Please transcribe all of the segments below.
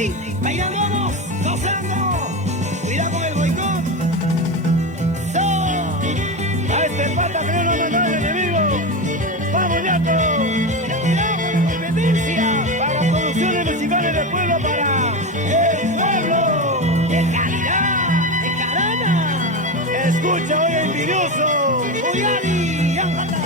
ahí, bailamos, gozando. Cuidado con el boicot. A este pata que no nos mandó el enemigo. ¡Vamos, Yaco! Cuidado con la competencia. Para producciones musicales del pueblo, para el pueblo. De calidad, de carana. Escucha, oye, envidioso. Oyali, Yanjata.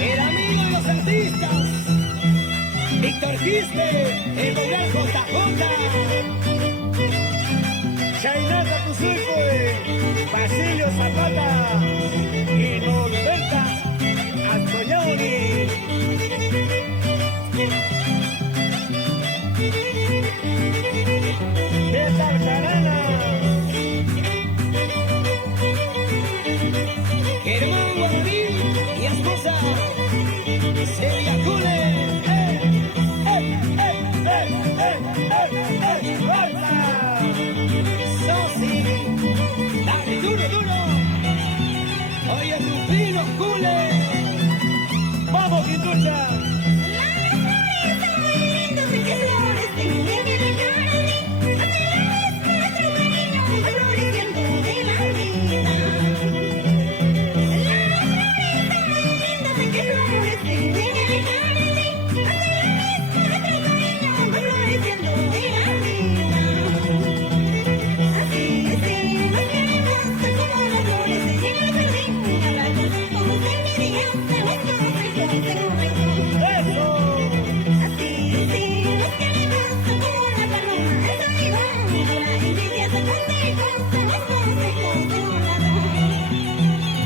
El amigo de los artistas, Víctor Quispe, el Boyal JJ, Chainata Puzuico, Basilio Zapata y Norberta Antoñauni. De Tarcarana. Germán Guadarín y esposa, Celia Cule. Sosi, dale duro, duro. Oye, Rufino Cule. ¡Vamos, Quintucha!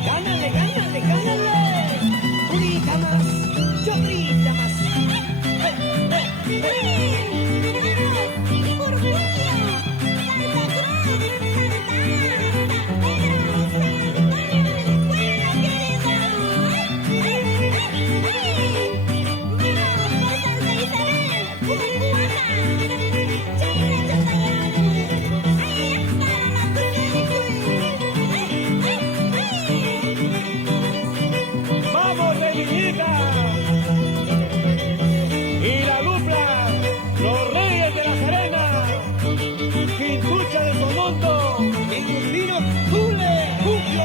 Gánale, gánale, gánale. Grita más, yo grita más. ¡Vamos, Reviñita! Y la dupla, los Reyes de la Serena, Quintucha de Somonto Y Rufino Cule, Julio.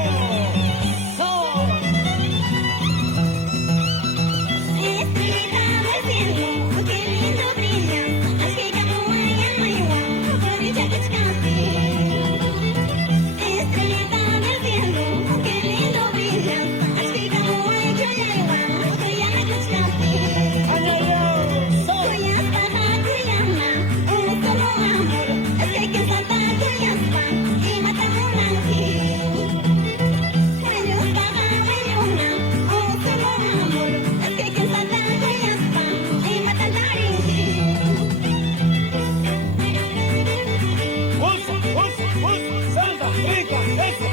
Santa Rica, eso,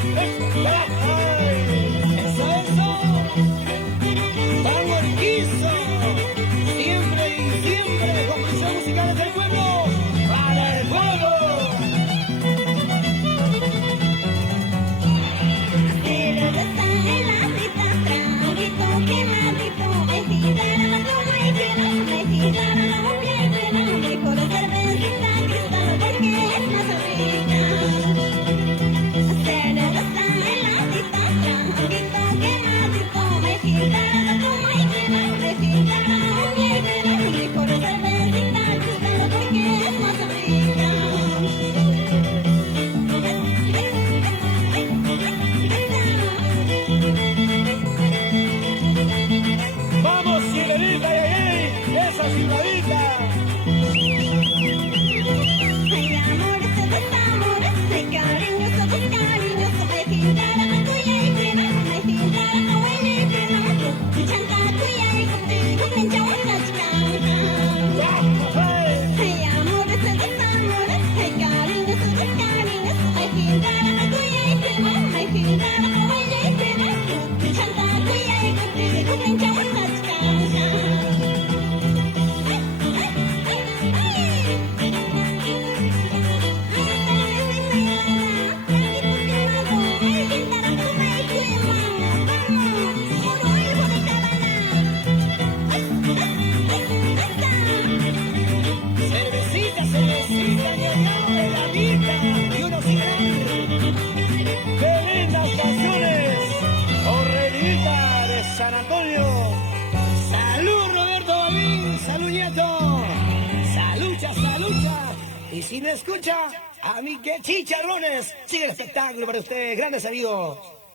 Eso. Tango Riquizo. Siempre y siempre con canciones musicales del pueblo. Para el pueblo. ¡Vamos, Ciberita y esa ciudadita! Ay, amores, Nieto. Salucha, salucha. Y si no escucha, a mí que chicharrones. Sigue el espectáculo para ustedes, grandes amigos.